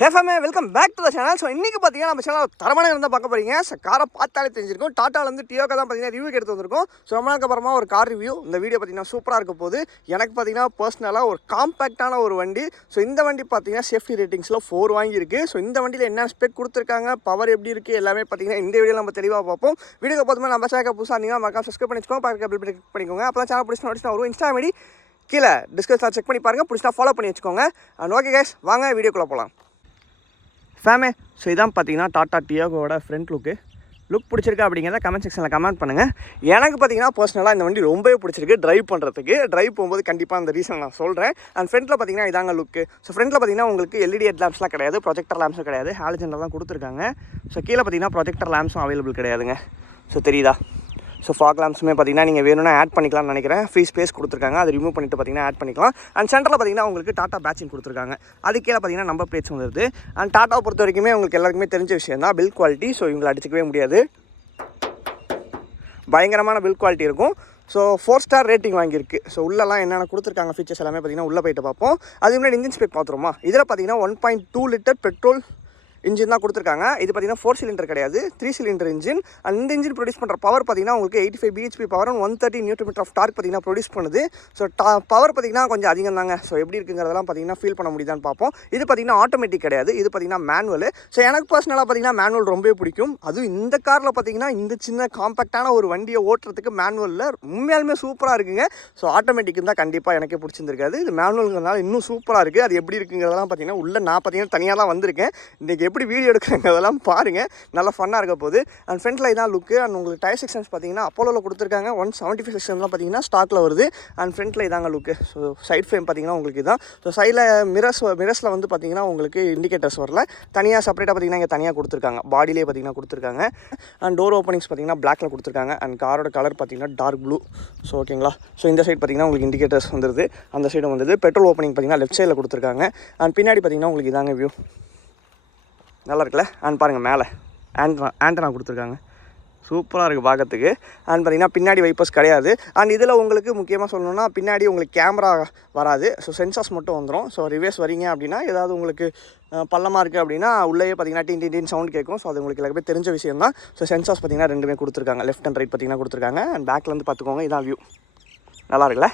ஹேஃபமே welcome back to the channel. So இன்றைக்கி பார்த்தீங்கன்னா நம்ம சேனல் தரமான இருந்தால் பார்க்க போகிறீங்க. ஸோ காரை பார்த்தாலே தெரிஞ்சிருக்கும். டாட்டாலேருந்து டியோக்கா தான் பார்த்தீங்கன்னா ரிவ்யூ எடுத்து வந்திருக்கும். ஸோ ரொம்ப நாளுக்கு அப்புறமா ஒரு கார் ரிவ்யூ. இந்த வீடியோ பார்த்தீங்கன்னா சூப்பராக இருக்க போது. எனக்கு பார்த்தீங்கன்னா பர்சனலாக ஒரு காம்பேக்டான ஒரு வண்டி. ஸோ இந்த வண்டி பார்த்தீங்கன்னா சேஃப்டி ரேட்டிங்ஸில் 4 வாங்கியிருக்கு. ஸோ இந்த வண்டியில் என்ன ஸ்பெக் கொடுத்துருக்காங்க, பவர் எப்படி இருக்குது, எல்லாமே பார்த்தீங்கன்னா இந்த வீடியோ நம்ம தெளிவாக பார்ப்போம். வீடியோக்கு பார்த்துமே நம்ம சேனல் புதுசாக இருந்தீங்கன்னா மறக்காம சப்ஸ்கிரைப் பண்ணிக்கோங்க, பக்கத்தில் பெல் கிளிக் பண்ணிக்கோங்க. அப்போ தான் சேனல் பிடிச்சினா வரும். இன்ஸ்டா ஐடி கீழே டிஸ்கிரிப்ஷனில் செக் பண்ணி பாருங்கள், பிடிச்சினா ஃபாலோ பண்ணி வச்சுக்கோங்க. அண்ட் ஓகே கைஸ், வாங்க வீடியோக்குள்ளே போகலாம். ஃபேமே, ஸோ இதான் பார்த்தீங்கன்னா டாட்டா டியோகோட ஃப்ரண்ட் லுக் பிடிச்சிருக்கா அப்படிங்கிறத கமெண்ட் செக்ஷனில் கமெண்ட் பண்ணுங்கள். எனக்கு பார்த்தீங்கன்னா பர்சனலாக இந்த வண்டி ரொம்பவே பிடிச்சிருக்கு. ட்ரைவ் பண்ணுறதுக்கு போகும்போது கண்டிப்பாக அந்த ரீசன் நான் சொல்கிறேன். அண்ட் ஃப்ரண்ட்டில் பார்த்தீங்கன்னா இதாங்க லுக்கு. ஸோ ஃப்ரண்ட்டில் பார்த்தீங்கன்னா உங்களுக்கு எல்இடி ஹெட் லேம்ப்ஸ்லாம் கிடையாது, ப்ரொஜெக்டர் லேம்ப்ஸும் கிடையாது, ஹாலஜனில் தான் கொடுத்துருக்காங்க. ஸோ கீழே பார்த்தீங்கன்னா ப்ரொஜெக்டர் லேம்ப்ஸும் அவைலபிள் கிடையாதுங்க. ஸோ தெரியுதா? ஸோ ஃபாக் லேம்ப்ஸுமே பார்த்தீங்கன்னா நீங்கள் வேணும்னா ஆட் பண்ணிக்கலாம்னு நினைக்கிறேன். ஃப்ரீ ஸ்பேஸ் கொடுத்துருக்காங்க, அதை ரிமூவ் பண்ணிட்டு பார்த்தீங்கன்னா ஆட் பண்ணிக்கலாம். அண்ட் சென்டரில் பார்த்தீங்கன்னா உங்களுக்கு டாட்டா பேட்சிங் கொடுத்துருக்காங்க. அது கீழே பார்த்தீங்கன்னா நம்பர் பிளேட்ஸ் வந்துருது. அண்ட் டாட்டாவை பொறுத்த வரைக்குமே உங்களுக்கு எல்லாருக்குமே தெரிஞ்ச விஷயம் தான் பில்ட் குவாலிட்டி. ஸோ இவங்களை அடிச்சிக்கவே முடியாது, பயங்கரமான பில்ட் குவாலிட்டி இருக்கும். ஸோ 4 ஸ்டார் ரேட்டிங் வாங்கியிருக்கு. ஸோ உள்ளெல்லாம் என்னென்ன கொடுத்துருக்காங்க ஃபீச்சர்ஸ் எல்லாமே பார்த்தீங்கன்னா உள்ளே போய்ட்டு பார்ப்போம். அதுக்கு முன்னாடி இன்ஜின் ஸ்பெக் பார்த்துருமா. இதில் பார்த்தீங்கன்னா 1.2 லிட்டர் பெட்ரோல் இன்ஜின் தான் கொடுத்துருக்காங்க. இது பார்த்தீங்கன்னா 4 சிலிண்டர் கிடையாது, 3 சிலிண்டர் இன்ஜின். அந்த இன்ஜின் ப்ரொடியூஸ் பண்ணுற பவர் பார்த்தீங்கன்னா உங்களுக்கு 85 BHP power, 130 newton of torque பார்த்தீங்கன்னா ப்ரொடியூஸ் பண்ணுது. ஸோ பவர் பார்த்தீங்கன்னா கொஞ்சம் அதிகம் தாங்க. ஸோ எப்படி இருக்குங்கிறதெல்லாம் பார்த்தீங்கன்னா ஃபீல் பண்ண முடியுதான்னு பார்ப்போம். இது பார்த்தீங்கன்னா ஆட்டோமேட்டிக் கிடையாது, இது பார்த்தீங்கன்னா மேனுவல். ஸோ எனக்கு பர்சனலாக பார்த்தீங்கன்னா மேனுவல் ரொம்பவே பிடிக்கும். அதுவும் இந்த காரில் பார்த்தீங்கன்னா இந்த சின்ன காம்பேக்டான ஒரு வண்டியை ஓட்டுறதுக்கு மேனுவலில் உண்மையாலுமே சூப்பராக இருக்குங்க. ஸோ ஆட்டோமேட்டிக் தான் கண்டிப்பாக எனக்கே பிடிச்சிருந்துருக்காது. இது மேனுவல்ங்கிறதுனால இன்னும் சூப்பராக இருக்குது. அது எப்படி இருக்குங்கிறதெல்லாம் பார்த்தீங்கன்னா உள்ள நான் பார்த்தீங்கன்னா தனியாக தான் வந்திருக்கேன். இன்றைக்கி எப்படி வீடியோ எடுக்கிறாங்க அதெல்லாம் பாருங்கள், நல்லா ஃபன்னாக இருக்க போகுது. அண்ட் ஃப்ரண்ட்டில் இதான் லுக்கு. அண்ட் உங்களுக்கு டயர் செக்ஷன்ஸ் பார்த்தீங்கன்னா அப்போலோவில் கொடுத்துருக்காங்க. 175 செக்ஷன்லாம் பார்த்தீங்கன்னா ஸ்டாக்கில் வருது. அண்ட் ஃப்ரண்ட்டில் இதாங்க லுக்கு. ஸோ சைட் ஃப்ரேம் பார்த்தீங்கன்னா உங்களுக்கு இதான். ஸோ சைடில் மிரர்ஸில் வந்து பார்த்தீங்கன்னா உங்களுக்கு இண்டிகேட்டர்ஸ் வரல, தனியாக செப்பரேட்டாக பார்த்தீங்கன்னா இங்கே தனியாக கொடுத்துருக்காங்க, பாடியிலே பார்த்தீங்கன்னா கொடுத்துருக்காங்க. அண்ட் டோர் ஓப்பனிங்ஸ் பார்த்தீங்கன்னா பிளாக்கில் கொடுத்துருக்காங்க. அண்ட் காரோட கலர் பார்த்தீங்கன்னா டார்க் ப்ளூ. ஸோ ஓகேங்களா. ஸோ இந்த சைடு பார்த்தீங்கன்னா உங்களுக்கு இண்டிகேட்டர்ஸ் வந்துருது, அந்த சைடும் வந்துடுது. பெட்ரோல் ஓப்பனிங் பார்த்தீங்கன்னா லெஃப்ட் சைடில் கொடுத்துருக்காங்க. அண்ட் பின்னாடி பார்த்தீங்கன்னா உங்களுக்கு இதாங்க வியூ, நல்லா இருக்குல்ல. அண்ட் பாருங்கள் மேலே ஆண்டனா கொடுத்துருக்காங்க, சூப்பராக இருக்குது பார்க்கறதுக்கு. அண்ட் பார்த்திங்கன்னா பின்னாடி வைப்பர்ஸ் கிடையாது. அண்ட் இதில் உங்களுக்கு முக்கியமாக சொல்லணுன்னா பின்னாடி உங்களுக்கு கேமரா வராது. ஸோ சென்சார்ஸ் மட்டும் வந்துடும். ஸோ ரிவர்ஸ் வரீங்க அப்படின்னா ஏதாவது உங்களுக்கு பள்ளமாக இருக்குது அப்படின்னா உள்ளே பார்த்திங்கன்னா டின் சவுண்ட் கேட்கும். ஸோ அது உங்களுக்கு எல்லாமே தெரிஞ்ச விஷயம் தான். ஸோ சென்சார்ஸ் பார்த்திங்கன்னா ரெண்டுமே கொடுத்துருக்காங்க, லெஃப்ட் அண்ட் ரைட் பார்த்திங்கன்னா கொடுத்துருக்காங்க. அண்ட் பேக்லேருந்து பார்த்துக்கோங்க, இதான் வியூ, நல்லா இருக்குல்ல.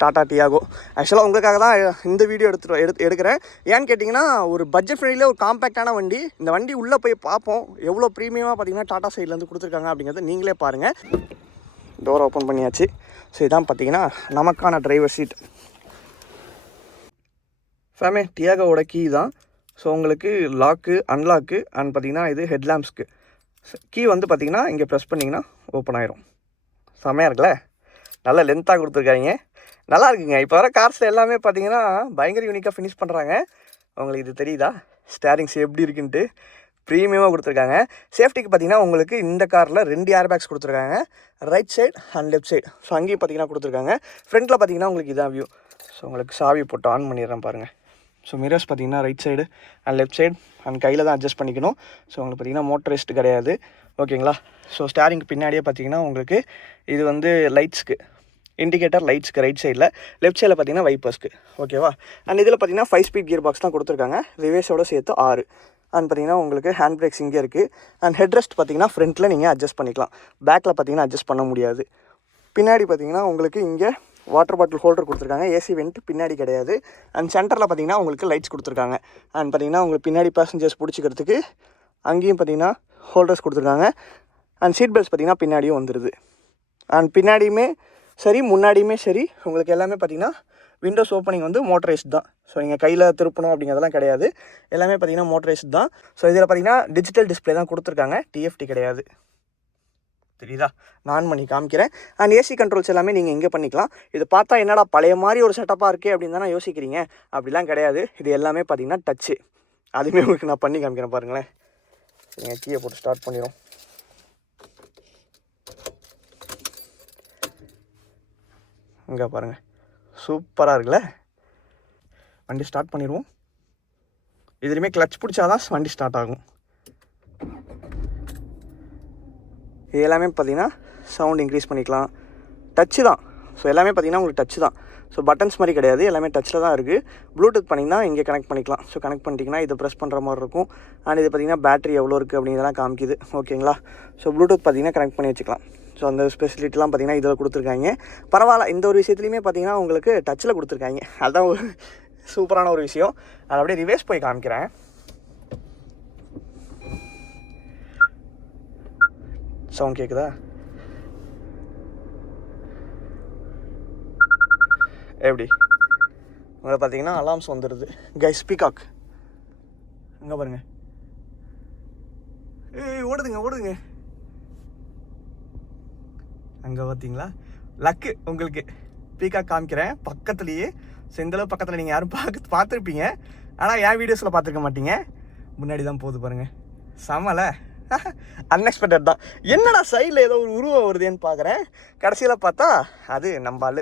டாட்டா டியாகோ ஆக்சுவலாக உங்களுக்காக தான் இந்த வீடியோ எடுக்கிறேன். ஏன்னு கேட்டிங்கன்னா ஒரு பட்ஜெட் ஃப்ரெண்ட்லியில் ஒரு காம்பேக்டான வண்டி. இந்த வண்டி உள்ளே போய் பார்ப்போம் எவ்வளோ ப்ரீமியமாக பார்த்தீங்கன்னா டாட்டா சைட்லேருந்து கொடுத்துருக்காங்க அப்படிங்கிறத நீங்களே பாருங்கள். டோர் ஓப்பன் பண்ணியாச்சு. ஸோ இதான் பார்த்தீங்கன்னா நமக்கான டிரைவர் சீட். ஃபேமே டியாகோவோட கீ தான். ஸோ உங்களுக்கு லாக்கு அன்லாக்கு அண்ட் பார்த்திங்கன்னா இது ஹெட்லாம்ப்ஸ்க்கு கீ வந்து பார்த்திங்கன்னா இங்கே ப்ரெஸ் பண்ணிங்கன்னா ஓப்பன் ஆயிரும். செம்மையாக இருக்குல்ல, நல்ல லென்த்தாக கொடுத்துருக்காங்க, நல்லா இருக்குங்க. இப்போ வர கார்ஸில் எல்லாமே பார்த்தீங்கன்னா பயங்கர யூனிக்காக ஃபினிஷ் பண்ணுறாங்க. உங்களுக்கு இது தெரியுதா, ஸ்டேரிங்ஸ் எப்படி இருக்குன்ட்டு ப்ரீமியமாக கொடுத்துருக்காங்க. சேஃப்டிக்கு பார்த்தீங்கன்னா உங்களுக்கு இந்த காரில் 2 ஏர் பேக்ஸ் கொடுத்துருக்காங்க, right side and left side. So அங்கேயும் பார்த்தீங்கன்னா கொடுத்துருக்காங்க. ஃப்ரண்ட்டில் பார்த்தீங்கன்னா உங்களுக்கு இதான் வியூ. ஸோ உங்களுக்கு சாவி போட்டு ஆன் பண்ணிடுறேன் பாருங்கள். ஸோ மிரர்ஸ் பார்த்தீங்கன்னா right side and left side and கையில் தான் அட்ஜஸ்ட் பண்ணிக்கணும். ஸோ உங்களுக்கு பார்த்தீங்கன்னா மோட்டரிஸ்ட் கிடையாது, ஓகேங்களா. ஸோ ஸ்டேரிங் பின்னாடியே பார்த்தீங்கன்னா உங்களுக்கு இது வந்து லைட்ஸ்க்கு இண்டிகேட்டர், லைட்ஸ்க்கு ரைட் சைடில், லெஃப்ட் சைடில் பார்த்தீங்கன்னா வைப்பர்ஸ்க்கு, ஓகேவா. அண்ட் இதில் பார்த்தீங்கன்னா 5 ஸ்பீட் கியர் பாக்ஸ் தான் கொடுத்துருக்காங்க, ரிவேர்ஸோடு சேர்த்து 6. அண்ட் பார்த்தீங்கன்னா உங்களுக்கு ஹேண்ட் பிரேக்ஸ் இங்கே இருக்குது. அண்ட் ஹெட்ரெஸ்ட் பார்த்தீங்கன்னா ஃப்ரண்ட்டில் நீங்கள் அட்ஜஸ்ட் பண்ணிக்கலாம், பேக்கில் பார்த்தீங்கன்னா அட்ஜஸ்ட் பண்ண முடியாது. பின்னாடி பார்த்தீங்கன்னா உங்களுக்கு இங்கே வாட்டர் பாட்டில் ஹோல்டர் கொடுத்துருக்காங்க, ஏசி வெண்ட் பின்னாடி கிடையாது. அண்ட் சென்டரில் பார்த்தீங்கன்னா உங்களுக்கு லைட்ஸ் கொடுத்துருக்காங்க. அண்ட் பார்த்தீங்கன்னா உங்களுக்கு பின்னாடி பேசஞ்சர்ஸ் பிடிச்சிக்கிறதுக்கு அங்கேயும் பார்த்தீங்கன்னா ஹோல்டர்ஸ் கொடுத்துருக்காங்க. அண்ட் சீட் பெல்ட்ஸ் பார்த்தீங்கன்னா பின்னாடியும் வந்துடுது. அண்ட் பின்னாடியுமே சரி முன்னாடியுமே சரி உங்களுக்கு எல்லாமே பார்த்திங்கன்னா விண்டோஸ் ஓப்பனிங் வந்து மோட்டரைஸ்ட் தான். ஸோ நீங்கள் கையில் திருப்பணும் அப்படிங்கிறதெல்லாம் கிடையாது, எல்லாமே பார்த்திங்கன்னா மோட்டரைஸ்ட் தான். ஸோ இதில் பார்த்திங்கன்னா டிஜிட்டல் டிஸ்பிளே தான் கொடுத்துருக்காங்க, டிஎஃப்டி கிடையாது, தெரியுதா. நான் பண்ணி காமிக்கிறேன். அண்ட் ஏசி கண்ட்ரோல்ஸ் எல்லாமே நீங்கள் இங்கே பண்ணிக்கலாம். இது பார்த்தா என்னடா பழைய மாதிரி ஒரு செட்டப்பாக இருக்கே அப்படின்னு தானே யோசிக்கிறீங்க, அப்படிலாம் கிடையாது. இது எல்லாமே பார்த்திங்கன்னா டச்சு, அதுவுமே உங்களுக்கு நான் பண்ணி காமிக்கிறேன் பாருங்களேன். நீங்கள் கீயை போட்டு ஸ்டார்ட் பண்ணிடும். இங்கே பாருங்கள், சூப்பராக இருக்குல்ல. வண்டி ஸ்டார்ட் பண்ணிடுவோம். இதுலேயுமே கிளச் பிடிச்சாதான் வண்டி ஸ்டார்ட் ஆகும். இது எல்லாமே பார்த்திங்கன்னா சவுண்ட் இன்க்ரீஸ் பண்ணிக்கலாம், டச்சு தான். ஸோ எல்லாமே பார்த்திங்கன்னா உங்களுக்கு டச்சு தான். ஸோ பட்டன்ஸ் மாதிரி கிடையாது, எல்லாமே டச்சில் தான் இருக்குது. ப்ளூடூத் பண்ணிங்கன்னா இங்கே கனெக்ட் பண்ணிக்கலாம். ஸோ கனெக்ட் பண்ணிட்டீங்கன்னா இதை ப்ரெஸ் பண்ணுற மாதிரி இருக்கும். அண்ட் இது பார்த்திங்கன்னா பேட்டரி எவ்வளோ இருக்குது அப்படிங்கிறதெல்லாம் காமிக்குது. ஓகேங்களா? ஸோ ப்ளூடூத் பார்த்திங்கன்னா கனெக்ட் பண்ணி வச்சுக்கலாம். ஸோ அந்த ஸ்பெசிலிட்டிலாம் பார்த்திங்கன்னா இதில் கொடுத்துருக்காங்க. பரவாயில்ல, இந்த ஒரு விஷயத்துலையுமே பார்த்திங்கன்னா உங்களுக்கு டச்சில் கொடுத்துருக்காங்க. அதுதான் ஒரு சூப்பரான ஒரு விஷயம். அதை அப்படியே ரிவேஸ் போய் காமிக்கிறேன். சவுண்ட் கேட்குதா? எப்படி உங்களை பார்த்தீங்கன்னா அலார்ம்ஸ் வந்துடுது. கைஸ் பீகாக் அங்கே பாருங்கள், ஓடுதுங்க. அங்கே பார்த்தீங்களா? லக்கு உங்களுக்கு பீகாக் காமிக்கிறேன் பக்கத்துலேயே. செந்தளவு பக்கத்தில் நீங்கள் யாரும் பார்த்துருப்பீங்க, ஆனால் என் வீடியோஸில் பார்த்துருக்க மாட்டீங்க. முன்னாடி தான் போகுது பாருங்கள். செமலை அன்எக்ஸ்பெக்டட் தான். என்னடா சைடில் ஏதோ ஒரு உருவம் வருதுன்னு பார்க்குறேன். கடைசியில் பார்த்தா அது நம்பால்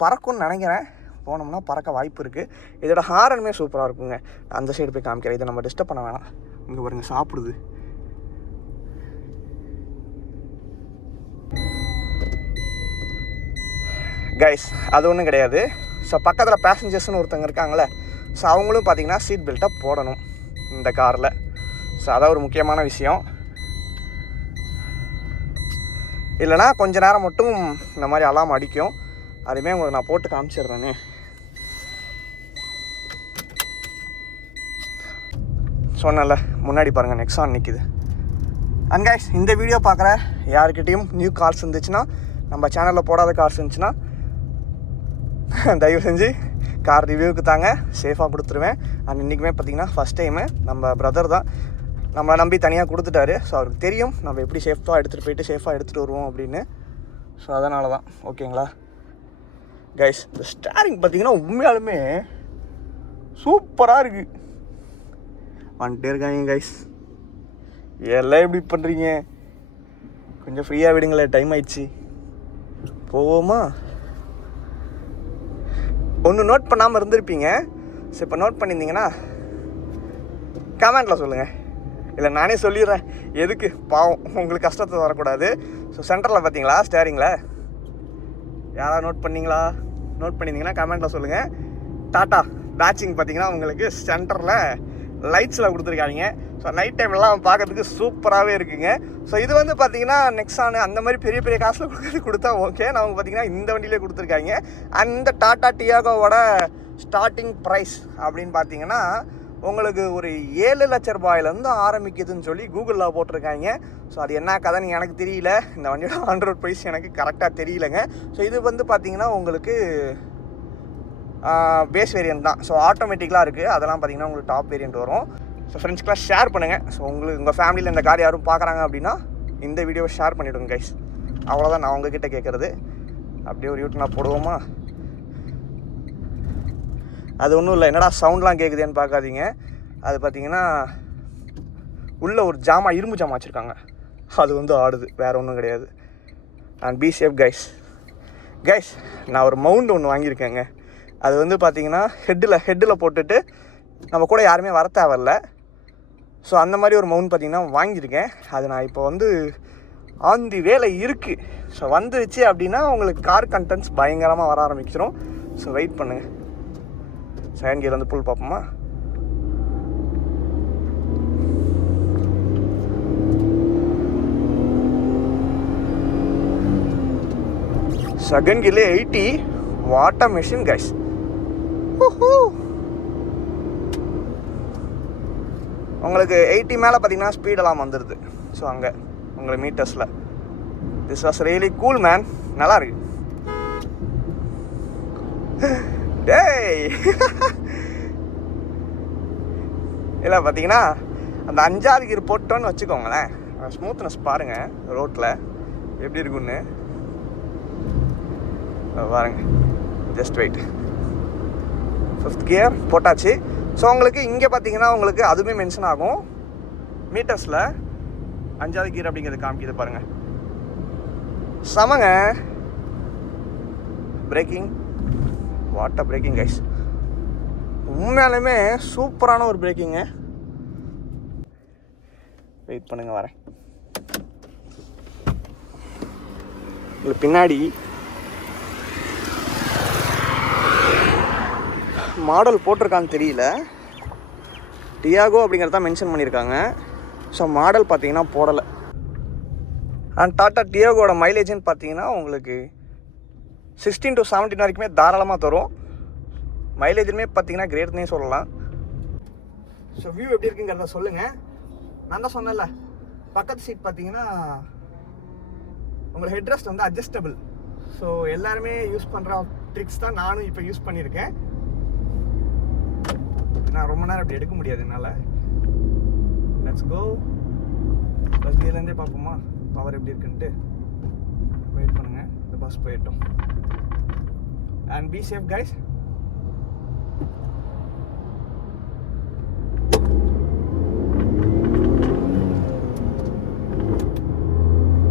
பறக்கும்னு நினைக்கிறேன். போனோம்னா பறக்க வாய்ப்பு இருக்குது. இதோட ஹாரனுமே சூப்பராக இருக்குங்க. அந்த சைடு போய் காமிக்கிறேன். இதை நம்ம டிஸ்டர்ப் பண்ண வேணாம். இங்கே பாருங்கள், சாப்பிடுது. கைஸ் அது ஒன்றும் கிடையாது. ஸோ பக்கத்தில் பேசஞ்சர்ஸ்னு ஒருத்தங்க இருக்காங்களே, ஸோ அவங்களும் பார்த்தீங்கன்னா சீட் பெல்ட்டை போடணும் இந்த காரில். ஸோ அதான் ஒரு முக்கியமான விஷயம். இல்லைனா கொஞ்ச நேரம் மட்டும் இந்த மாதிரி அலார்ம் அடிக்கும். அதுவுமே உங்களுக்கு நான் போட்டு காமிச்சிடுறேனே. சொன்னல முன்னாடி பாருங்கள் நெக்ஸான் நிற்கிது. அண்ட் கைஸ் இந்த வீடியோ பார்க்குற யாருக்கிட்டையும் நியூ கார்ஸ் இருந்துச்சுன்னா, நம்ம சேனலில் போடாத கார்ஸ் இருந்துச்சுன்னா தயவு செஞ்சு கார் ரிவ்யூவுக்கு தாங்க, சேஃபாக கொடுத்துருவேன். அண்ட் இன்றைக்குமே பார்த்திங்கன்னா ஃபஸ்ட் டைமு நம்ம பிரதர் தான் நம்மளை நம்பி தனியாக கொடுத்துட்டாரு. ஸோ அவருக்கு தெரியும் நம்ம எப்படி சேஃபாக எடுத்துகிட்டு போயிட்டு சேஃபாக எடுத்துகிட்டு வருவோம் அப்படின்னு. ஸோ அதனால தான். ஓகேங்களா கைஸ், இந்த ஸ்டேரிங் பார்த்திங்கன்னா உண்மையாலுமே சூப்பராக இருக்குது. வந்துட்டே இருக்காங்க கைஸ். எல்லாம் எப்படி பண்ணுறீங்க? கொஞ்சம் ஃப்ரீயாக விடுங்களேன், டைம் ஆயிடுச்சு. போவோமா? ஒன்று நோட் பண்ணாமல் இருந்திருப்பீங்க. ஸோ இப்போ நோட் பண்ணியிருந்தீங்கன்னா கமெண்ட்டில் சொல்லுங்கள், இல்லை நானே சொல்லிடுறேன். எதுக்கு பாவம் உங்களுக்கு கஷ்டத்தை வரக்கூடாது. ஸோ சென்டரில் பார்த்தீங்களா ஸ்டேரிங்கில் யாராவது நோட் பண்ணிங்களா? நோட் பண்ணியிருந்தீங்கன்னா கமெண்ட்டில் சொல்லுங்கள். டாட்டா பேட்சிங் பார்த்தீங்கன்னா உங்களுக்கு சென்டரில் லைட்ஸில் கொடுத்துருக்காங்க. ஸோ நைட் டைம்லாம் பார்க்கறதுக்கு சூப்பராகவே இருக்குங்க. ஸோ இது வந்து பார்த்தீங்கன்னா நெக்ஸானு அந்த மாதிரி பெரிய பெரிய காசில் கொடுத்தா ஓகே. நமக்கு பார்த்தீங்கன்னா இந்த வண்டியிலே கொடுத்துருக்காங்க. அந்த டாட்டா டியாகோவோட ஸ்டார்டிங் ப்ரைஸ் அப்படின்னு பார்த்தீங்கன்னா உங்களுக்கு ஒரு 7 லட்ச ரூபாயிலேருந்து ஆரம்பிக்குதுன்னு சொல்லி கூகுளில் போட்டிருக்காங்க. ஸோ அது என்ன கதைன்னு எனக்கு தெரியல. இந்த வண்டியோட ஆன் ரோட் ப்ரைஸ் எனக்கு கரெக்டாக தெரியலைங்க. ஸோ இது வந்து பார்த்திங்கன்னா உங்களுக்கு பேஸ் வேரியன்ட் தான். ஸோ ஆட்டோமேட்டிக்கலாக இருக்குது. அதெல்லாம் பார்த்திங்கன்னா உங்களுக்கு டாப் வேரியன்ட் வரும். ஸோ ஃப்ரெண்ட்ஸ்க்கெலாம் ஷேர் பண்ணுங்கள். ஸோ உங்களுக்கு உங்கள் ஃபேமிலியில் இந்த கார் யாரும் பார்க்குறாங்க அப்படின்னா இந்த வீடியோவை ஷேர் பண்ணிவிடுங்க கைஸ். அவ்வளோதான் நான் உங்ககிட்ட கேட்குறது. அப்படியே ஒரு யூடியூப் போடுவோமா? அது ஒன்றும் இல்லை. என்னடா சவுண்ட்லாம் கேட்குதுன்னு பார்க்காதீங்க. அது பார்த்திங்கன்னா உள்ளே ஒரு இரும்பு ஜாமா வச்சுருக்காங்க. அது வந்து ஆடுது, வேறு ஒன்றும் கிடையாது. And be safe guys. நான் ஒரு மவுண்ட் ஒன்று வாங்கியிருக்கேங்க. அது வந்து பார்த்திங்கன்னா ஹெட்டில் போட்டுட்டு நம்ம கூட யாருமே வர தேவையில்ல. ஸோ அந்த மாதிரி ஒரு மவுண்ட் பார்த்திங்கன்னா வாங்கியிருக்கேன். அது நான் இப்போ வந்து ஆன் தி வேலை இருக்குது. ஸோ வந்துருச்சு அப்படின்னா உங்களுக்கு கார் கண்டென்ட்ஸ் பயங்கரமாக வர ஆரம்பிச்சிடும். ஸோ வெயிட் பண்ணுங்கள். செகண்ட் கியர் வந்து புல் பார்ப்போமா? செகண்ட் கியர்லேயே 80. What a machine guys. உங்களுக்கு 80 மேலே பார்த்தீங்கன்னா ஸ்பீடெல்லாம் வந்துடுது. ஸோ அங்கே உங்களுக்கு மீட்டர்ஸில் this was really cool man. நல்லா இருக்கு. டேய் இல்லை பார்த்தீங்கன்னா அந்த 5வது கீர் போட்டோன்னு வச்சுக்கோங்களேன், ஸ்மூத்னஸ் பாருங்கள் ரோட்டில் எப்படி இருக்குன்னு பாருங்க. Just wait. 5th கியர் போட்டாச்சு. ஸோ உங்களுக்கு இங்கே பார்த்தீங்கன்னா உங்களுக்கு அதுவுமே மென்ஷன் ஆகும் மீட்டர்ஸில். 5வது கீர் அப்படிங்கிறது காமிக்கிது பாருங்கள். சமங்க braking. What a braking guys. உண்மையாலுமே சூப்பரான ஒரு பிரேக்கிங்க. வெயிட் பண்ணுங்கள் வரேன். உங்களுக்கு பின்னாடி மாடல் போட்டிருக்கான்னு தெரியல, டியாகோ அப்படிங்கிறத மென்ஷன் பண்ணியிருக்காங்க. ஸோ மாடல் பார்த்தீங்கன்னா போடலை. அண்ட் டாட்டா டியாகோட மைலேஜ்னு பார்த்தீங்கன்னா உங்களுக்கு 16 to 17 வரைக்குமே தாராளமாக தரும். மைலேஜுமே பார்த்தீங்கன்னா கிரேட்னே சொல்லலாம். ஸோ வியூ எப்படி இருக்குங்கிறத சொல்லுங்கள். நான் தான் சொன்னேன்ல, பக்கத்து சீட் பார்த்தீங்கன்னா உங்களுக்கு ஹெட்ரெஸ்ட் வந்து அட்ஜஸ்டபிள். ஸோ எல்லாருமே யூஸ் பண்ணுற ட்ரிக்ஸ் தான் நானும் இப்போ யூஸ் பண்ணியிருக்கேன். நான் ரொம்ப நேரம் அப்படி எடுக்க முடியாது என்னால். Let's go. பஸ் கீழேருந்தே பார்ப்போமா பவர் எப்படி இருக்குன்ட்டு. வெயிட் பண்ணுங்கள், இந்த பஸ் போயிட்டோம். And be safe guys.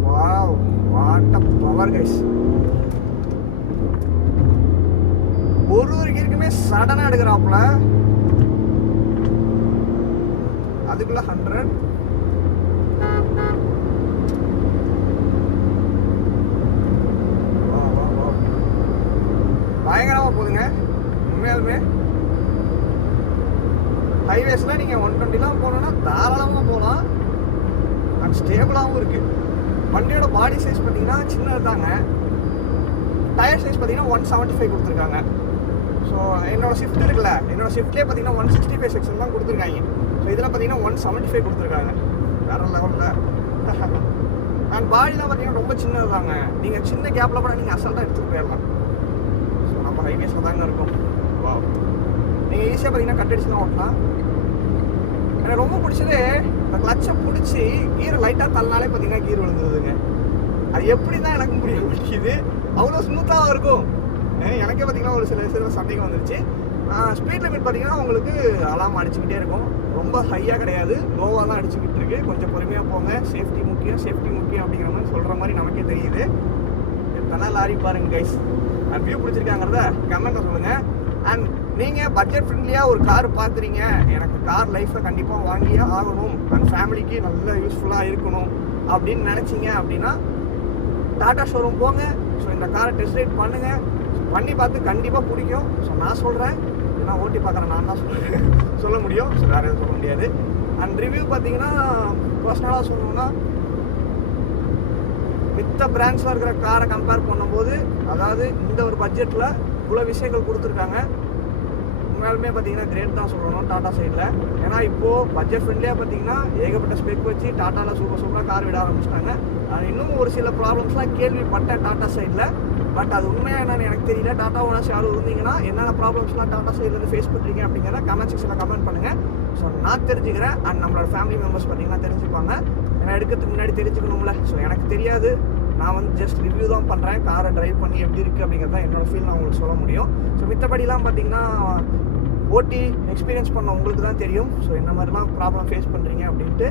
Wow, what a power guys. ஒரு கியருக்குமே சடனாக எடுக்கிறாப்புல. அதுக்குள்ள 100. பயங்கரமா போகுதுங்க உண்மையாலுமே. ஹைவேஸ்ல நீங்க 120 போனோம்னா தாராளமா போகலாம். அண்ட் ஸ்டேபிளாகவும் இருக்கு. வண்டியோட பாடி சைஸ் பார்த்தீங்கன்னா சின்னது தாங்க. டயர் சைஸ் பார்த்தீங்கன்னா 175 கொடுத்துருக்காங்க. ஸோ என்னோட ஷிஃப்ட் இருக்குல்ல, என்னோட ஷிஃப்ட்லேயே பார்த்தீங்கன்னா 165 செக்ஷன் தான் கொடுத்துருக்காங்க. ஸோ இதில் பார்த்தீங்கன்னா 175 கொடுத்துருக்காங்க. வேற லெவலில். அண்ட் பாடிலாம் பார்த்தீங்கன்னா ரொம்ப சின்னது தாங்க. நீங்கள் சின்ன கேப்பில் கூட நீங்கள் அசால்ட்டாக எடுத்துகிட்டு போயிடலாம். ஸோ நம்ம ஹைவேஸில் தாங்க இருக்கும். வா, நீங்கள் ஈஸியாக பார்த்தீங்கன்னா கட்டடிச்சு தான் ஓட்டலாம். எனக்கு ரொம்ப பிடிச்சது இந்த கிளச்சை பிடிச்சி கீரை லைட்டாக தள்ளினாலே பார்த்தீங்கன்னா கீர் விழுந்துருதுங்க. அது எப்படி தான் எனக்கு முடிய முடியுது. அவ்வளோ ஸ்மூத்தாக இருக்கும். எனக்கே பார்த்தீங்கன்னா ஒரு சில சந்தேகம் வந்துருச்சு. ஸ்பீட் லிமிட் பார்த்தீங்கன்னா உங்களுக்கு அலாம் அடிச்சுக்கிட்டே இருக்கும். ரொம்ப ஹையாக கிடையாது, லோவாக தான் அடிச்சுக்கிட்டு இருக்கு. கொஞ்சம் பொறுமையாக போங்க. சேஃப்டி முக்கியம் அப்படிங்கிற மாதிரி சொல்கிற மாதிரி நமக்கே தெரியுது. எத்தனை லாரி பாருங்க கைஸ். அண்ட் வியூ பிடிச்சிருக்காங்கிறத கமெண்ட்டில் சொல்லுங்கள். அண்ட் நீங்கள் பட்ஜெட் ஃப்ரெண்ட்லியாக ஒரு கார் பார்க்குறீங்க, எனக்கு கார் லைஃப்பில் கண்டிப்பாக வாங்கியே ஆகணும், அண்ட் ஃபேமிலிக்கு நல்ல யூஸ்ஃபுல்லாக இருக்கணும் அப்படின்னு நினச்சிங்க அப்படின்னா டாடா ஷோரூம் போங்க. ஸோ இந்த காரை டெஸ்ட் ரைட் பண்ணுங்கள். பண்ணி பார்த்து கண்டிப்பாக பிடிக்கும். ஸோ நான் சொல்கிறேன், நான் ஓட்டி பார்க்குறேன், நான் தான் சொல்ல முடியும். ஸோ வேறு எதுவும் சொல்ல முடியாது. அண்ட் ரிவ்யூ பார்த்தீங்கன்னா பர்சனலாக சொல்லணும்னா மித்த பிராண்ட்ஸில் இருக்கிற காரை கம்பேர் பண்ணும்போது, அதாவது இந்த ஒரு பட்ஜெட்டில் இவ்வளோ விஷயங்கள் கொடுத்துருக்காங்க. உண்மையாலுமே பார்த்தீங்கன்னா கிரேட் தான் சொல்லணும் டாடா சைடில். ஏன்னா இப்போது பட்ஜெட் ஃப்ரெண்ட்லியாக பார்த்தீங்கன்னா ஏகப்பட்ட ஸ்பெக் வச்சு டாட்டாவில் சூப்பராக கார் விட ஆரம்பிச்சிட்டாங்க. இன்னும் ஒரு சில ப்ராப்ளம்ஸ்லாம் கேள்விப்பட்டேன் டாட்டா சைடில். பட் அது உண்மையாக என்னன்னு எனக்கு தெரியல. டாட்டா ஓனர்ஸ் யாரும் இருந்தீங்கன்னா என்னென்ன ப்ராப்ளம்ஸ்லாம் டாட்டா சைட்லேருந்து ஃபேஸ் பண்ணுறீங்க அப்படிங்கிறத கமெண்ட் செக்ஷனில் கமெண்ட் பண்ணுங்கள். ஸோ நான் தெரிஞ்சுக்கிறேன். அண்ட் நம்மளோட ஃபேமிலி மெம்பர்ஸ் பார்த்தீங்கன்னா தெரிஞ்சுப்பாங்க. ஏன்னா எடுக்கிறதுக்கு முன்னாடி தெரிஞ்சுக்கணும்ல. ஸோ எனக்கு தெரியாது, நான் வந்து ஜஸ்ட் ரிவ்யூ தான் பண்ணுறேன். காரை ட்ரைவ் பண்ணி எப்படி இருக்குது அப்படிங்கிறத என்னோடய ஃபீல் நான் உங்களுக்கு சொல்ல முடியும். ஸோ மித்தபடிலாம் பார்த்தீங்கன்னா ஓட்டி எக்ஸ்பீரியன்ஸ் பண்ண உங்களுக்கு தான் தெரியும். ஸோ என்ன மாதிரிலாம் ப்ராப்ளம் ஃபேஸ் பண்ணுறீங்க அப்படின்ட்டு.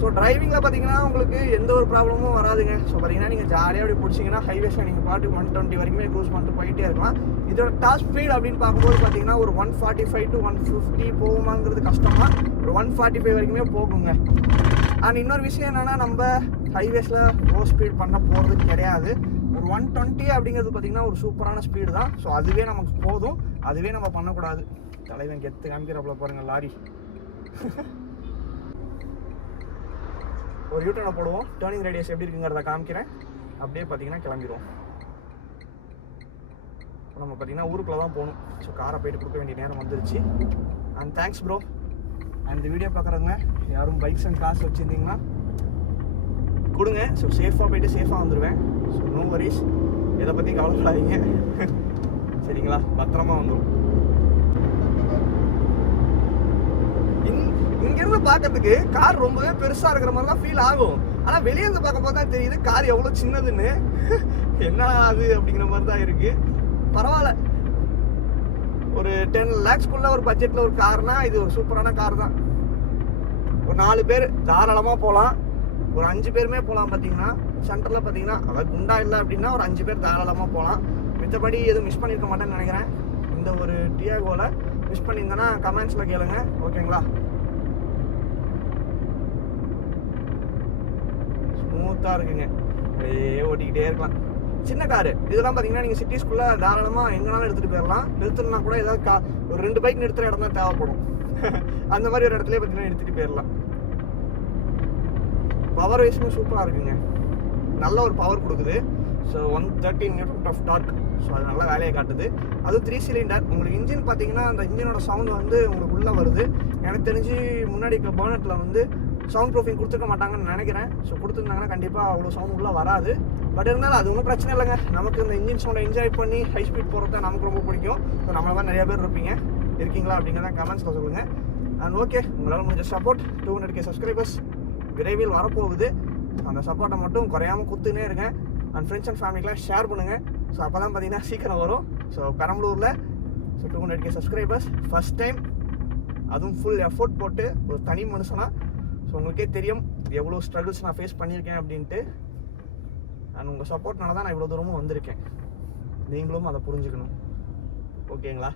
ஸோ டிரைவிங்கில் பார்த்தீங்கன்னா உங்களுக்கு எந்த ஒரு ப்ராப்ளமும் வராதுங்க. ஸோ பார்த்தீங்கன்னா நீங்கள் ஜாலியாக அப்படி பிடிச்சிங்கன்னா ஹைவேஸில் நீங்கள் பாட்டு 120 வரைக்குமே க்ரூஸ் பண்ணிட்டு போயிட்டே இருக்கலாம். இதோட டாப் ஸ்பீட் அப்படின்னு பார்க்கும்போது பார்த்தீங்கன்னா ஒரு 145 to 150 போகுமாங்கிறது கஷ்டமாக, ஒரு 145 வரைக்குமே போகுங்க. அண்ட் இன்னொரு விஷயம் என்னென்னா, நம்ம ஹைவேஸில் லோ ஸ்பீட் பண்ண போகிறது கிடையாது. ஒரு 120 அப்படிங்கிறது பார்த்தீங்கன்னா ஒரு சூப்பரான ஸ்பீடு தான். ஸோ அதுவே நமக்கு போதும், அதுவே நம்ம பண்ணக்கூடாது. தலைவன் கெத்து காமிக்கிறப்பல பாருங்கள் லாரி. ஒரு யூட்டர்னை போடுவோம், டேர்னிங் ரேடியஸ் எப்படி இருக்குங்கிறத காமிக்கிறேன். அப்படியே பார்த்தீங்கன்னா கிளம்பிடுவோம். நம்ம பார்த்தீங்கன்னா ஊருக்குள்ளே தான் போகணும். ஸோ காரை போயிட்டு கொடுக்க வேண்டிய நேரம் வந்துருச்சு. And thanks bro. அண்ட் இந்த வீடியோ பார்க்குறவங்க யாரும் பைக்ஸ் அண்ட் காசு வச்சுருந்தீங்கன்னா கொடுங்க. ஸோ சேஃபாக போயிட்டு சேஃபாக வந்துடுவேன். ஸோ நோ வரிஸ், இதை பற்றி கவலைப்படாதீங்க. சரிங்களா, பத்திரமா வந்துடும். இங்கிருந்து பார்க்கறதுக்கு கார் ரொம்பவே பெருசாக இருக்கிற மாதிரி தான் ஃபீல் ஆகும். ஆனால் வெளியே இருந்து பார்க்க போது தான் தெரியுது கார் எவ்வளோ சின்னதுன்னு. என்ன அது அப்படிங்கிற மாதிரி தான் இருக்குது. பரவாயில்ல, ஒரு 10 lakhsக்குள்ள ஒரு பட்ஜெட்டில் ஒரு கார்னா இது ஒரு சூப்பரான கார் தான். ஒரு 4 பேர் தாராளமாக போகலாம். ஒரு 5 பேருமே போகலாம். பார்த்தீங்கன்னா சென்டரில் பார்த்தீங்கன்னா அதாவது குண்டா இல்லை அப்படின்னா ஒரு 5 பேர் தாராளமாக போகலாம். மித்தபடி எதுவும் மிஸ் பண்ணியிருக்க மாட்டேன்னு நினைக்கிறேன். இந்த ஒரு டியாகோவில் மிஸ் பண்ணியிருந்தேன்னா கமெண்ட்ஸில் கேளுங்க, ஓகேங்களா? ஸ்மூத்தாக இருக்குங்க, அப்படியே ஓட்டிக்கிட்டே இருக்கலாம். சின்ன காரு இதெல்லாம் பார்த்தீங்கன்னா நீங்கள் சிட்டிஸ்குள்ளே தாராளமாக எங்கேனாலும் எடுத்துகிட்டு போயிடலாம். நிறுத்தணும்னா கூட ஏதாவது ஒரு 2 பைக் நிறுத்துகிற இடம் தான் தேவைப்படும். அந்த மாதிரி ஒரு இடத்துல பார்த்தீங்கன்னா எடுத்துகிட்டு போயிடலாம். பவர் வைஸுமே சூப்பராக இருக்குங்க, நல்ல ஒரு பவர் கொடுக்குது. So 130 newton of torque. So அது நல்லா வேலையை காட்டுது. அதுவும் 3 சிலிண்டர். உங்களுக்கு இன்ஜின் பார்த்தீங்கன்னா அந்த இன்ஜினோட சவுண்டு வந்து உங்களுக்கு உள்ளே வருது. எனக்கு தெரிஞ்சு முன்னாடி பர்னட்டில் வந்து சவுண்ட் ப்ரூஃபிங் கொடுத்துருக்க மாட்டாங்கன்னு நினைக்கிறேன். ஸோ கொடுத்துருந்தாங்கன்னா கண்டிப்பாக அவ்வளோ சவுண்ட் உள்ளே வராது. பட் இருந்தாலும் அது ஒன்றும் பிரச்சனை இல்லைங்க. நமக்கு இந்த இன்ஜின் சவுண்டை என்ஜாய் பண்ணி ஹை ஸ்பீட் போகிறது நமக்கு ரொம்ப பிடிக்கும். ஸோ நம்மள தான் நிறைய பேர் இருக்கீங்களா அப்படிங்கிறத கமெண்ட்ஸில் சொல்லுங்கள். அண்ட் ஓகே, உங்களால் முடிஞ்ச சப்போர்ட் 200K சப்ஸ்கிரைபர்ஸ் விரைவில் வரப்போகுது. அந்த சப்போர்ட்டை மட்டும் குறையாமல் கொடுத்துனே இருக்கேன். அண்ட் ஃப்ரெண்ட்ஸ் அண்ட் ஃபேமிலிக்கெலாம் ஷேர் பண்ணுங்கள். ஸோ அப்போ தான் பார்த்தீங்கன்னா சீக்கிரம் வரும். ஸோ பெரம்பலூரில் 200K சப்ஸ்கிரைபர்ஸ் ஃபஸ்ட் டைம், அதுவும் ஃபுல் எஃபோர்ட் போட்டு ஒரு தனி மனுஷனாக. ஸோ உங்களுக்கே தெரியும் எவ்வளோ ஸ்ட்ரகிள்ஸ் நான் ஃபேஸ் பண்ணியிருக்கேன் அப்படின்ட்டு. அண்ட் உங்கள் சப்போர்ட்னால தான் நான் இவ்வளோ தூரமும் வந்திருக்கேன். நீங்களும் அதை புரிஞ்சுக்கணும், ஓகேங்களா?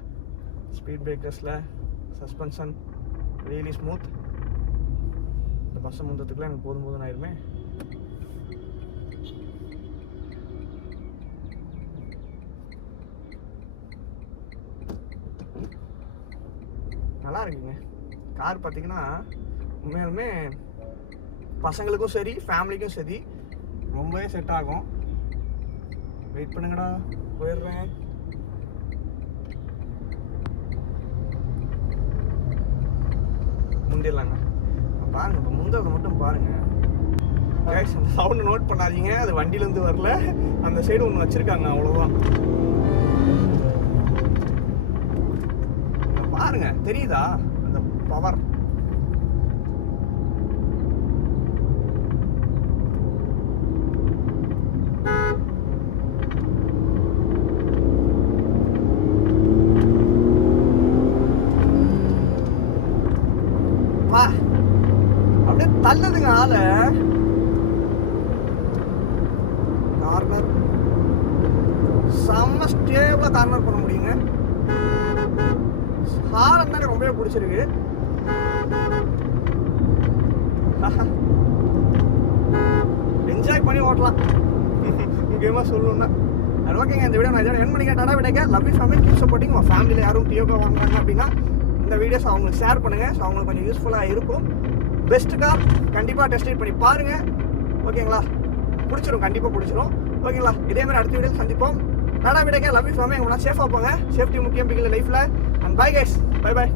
ஸ்பீட் பிரேக்கர்ஸில் சஸ்பென்ஷன் ரியலி ஸ்மூத். இந்த பஸ்ஸை முந்தத்துக்குலாம் எனக்கு போதும் ஆயிருமே. நல்லா இருக்குங்க கார். பார்த்தீங்கன்னா உண்மையாலுமே பசங்களுக்கும் சரி ஃபேமிலிக்கும் சரி ரொம்பவே செட் ஆகும். வெயிட் பண்ணுங்கடா, போயிடுறேன். முந்திடலாங்க. பாருங்க, இப்போ முந்ததை மட்டும் பாருங்க. சவுண்டு நோட் பண்ணாதீங்க, அது வண்டியிலேருந்து வரல. அந்த சைடு ஒன்று வச்சிருக்காங்க, அவ்வளோதான். பாருங்க, தெரியுதா அந்த பவர்? அப்படியே தள்ளுதுங்க ஆள. கார்னர் செம்ம ஸ்டேபிளா கார்னர் பண்ண முடியுங்க. ஹாரன் தான் ரொம்பவே பிடிச்சிருக்கு. என்ஜாய் பண்ணி ஓட்டலாம் முக்கியமாக சொல்லணும்னா. அது ஓகேங்க, இந்த வீடியோ நான் இதோட என் பண்ணிக்க டாடா விடைக்க. Love you family, keep supporting. உங்கள் ஃபேமிலியில் யாரும் டியோகா வாங்குறாங்க அப்படின்னா இந்த வீடியோஸ் அவங்களுக்கு ஷேர் பண்ணுங்கள். ஸோ அவங்களுக்கு கொஞ்சம் யூஸ்ஃபுல்லாக இருக்கும். பெஸ்ட் கார் கண்டிப்பாக டெஸ்ட் ரைட் பண்ணி பாருங்கள், ஓகேங்களா? பிடிச்சிரும், கண்டிப்பாக பிடிச்சிரும், ஓகேங்களா? இதே மாதிரி அடுத்த வீடியோ சந்திப்போம். டாடா விடைக்க. Love you family. உங்களை சேஃபாக போங்க. சேஃப்டி முக்கியம் பிகில் லைஃப்பில். And bye guys, bye by.